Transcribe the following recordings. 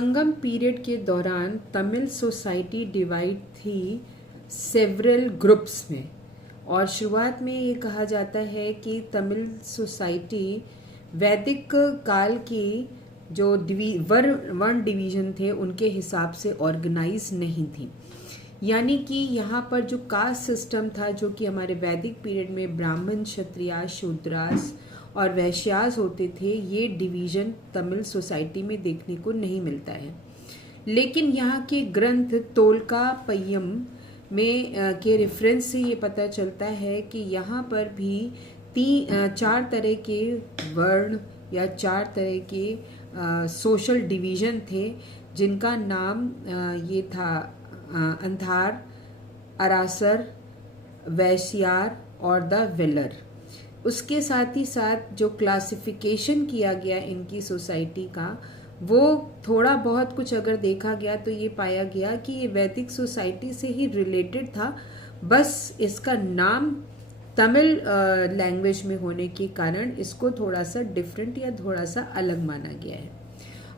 संगम period के दौरान Tamil society divide थी सेवरल ग्रुप्स में, और शुरुआत में ये कहा जाता है कि तमिल सोसाइटी वैदिक काल की जो वर्ण डिवीजन थे उनके हिसाब से ऑर्गेनाइज नहीं थी। यानी कि यहाँ पर जो कास्ट सिस्टम था, जो कि हमारे वैदिक पीरियड में ब्राह्मण, क्षत्रियास, शूद्रास और वैश्यास होते थे, ये डिवीजन तमिल सोसाइटी में देखने को नहीं मिलता है। लेकिन यहाँ के ग्रंथ तोल्काप्पियम में के रेफरेंस से ये पता चलता है कि यहाँ पर भी 4 तरह के वर्ण या 4 तरह के सोशल डिवीजन थे, जिनका नाम ये था अंधार, अरासर, वैश्यार और द वेलर। उसके साथ ही साथ जो क्लासिफिकेशन किया गया इनकी सोसाइटी का, वो थोड़ा बहुत कुछ अगर देखा गया तो ये पाया गया कि ये वैदिक सोसाइटी से ही रिलेटेड था, बस इसका नाम तमिल लैंग्वेज में होने के कारण इसको थोड़ा सा डिफरेंट या थोड़ा सा अलग माना गया है।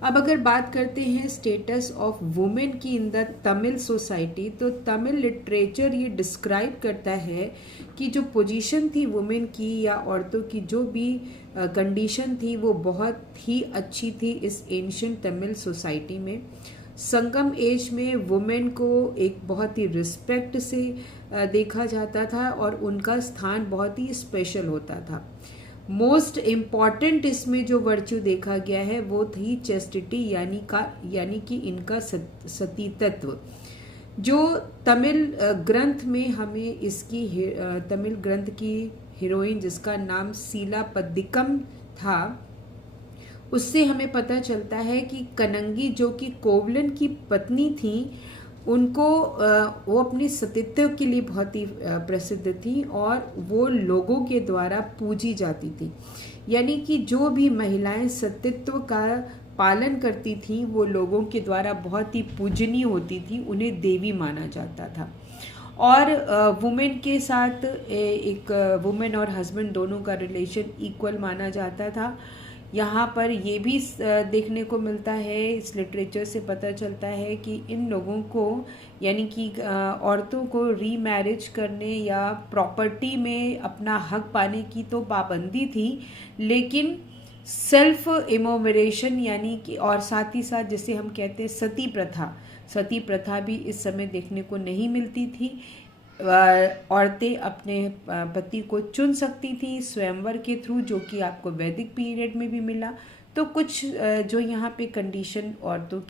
अब अगर बात करते हैं स्टेटस ऑफ वुमेन की इन द तमिल सोसाइटी, तो तमिल लिटरेचर ये डिस्क्राइब करता है कि जो पोजीशन थी वुमेन की या औरतों की, जो भी कंडीशन थी, वो बहुत ही अच्छी थी इस एंशिएंट तमिल सोसाइटी में। संगम एज में वुमेन को एक बहुत ही रिस्पेक्ट से देखा जाता था और उनका स्थान बहुत ही स्पेशल होता था। मोस्ट इम्पॉर्टेंट इसमें जो वर्च्यू देखा गया है वो थी चेस्टिटी, यानी कि इनका सतीत्व। जो तमिल ग्रंथ में हमें इसकी तमिल ग्रंथ की हीरोइन, जिसका नाम सीलापद्दिकम था, उससे हमें पता चलता है कि कनंगी, जो कि कोवलन की पत्नी थी, उनको वो अपनी सतीत्व के लिए बहुत ही प्रसिद्ध थी और वो लोगों के द्वारा पूजी जाती थी। यानी कि जो भी महिलाएं सतीत्व का पालन करती थी वो लोगों के द्वारा बहुत ही पूजनीय होती थी, उन्हें देवी माना जाता था। और वुमेन के साथ एक वुमेन और हस्बैंड दोनों का रिलेशन इक्वल माना जाता था। यहाँ पर ये भी देखने को मिलता है, इस लिटरेचर से पता चलता है कि इन लोगों को, यानी कि औरतों को रीमैरिज करने या प्रॉपर्टी में अपना हक पाने की तो पाबंदी थी, लेकिन सेल्फ इमोमरेशन यानी कि, और साथ ही साथ जिसे हम कहते हैं सती प्रथा भी इस समय देखने को नहीं मिलती थी। औरतें अपने पति को चुन सकती थी स्वयंवर के थ्रू, जो कि आपको वैदिक पीरियड में भी मिला। तो कुछ जो यहाँ पे कंडीशन औरतों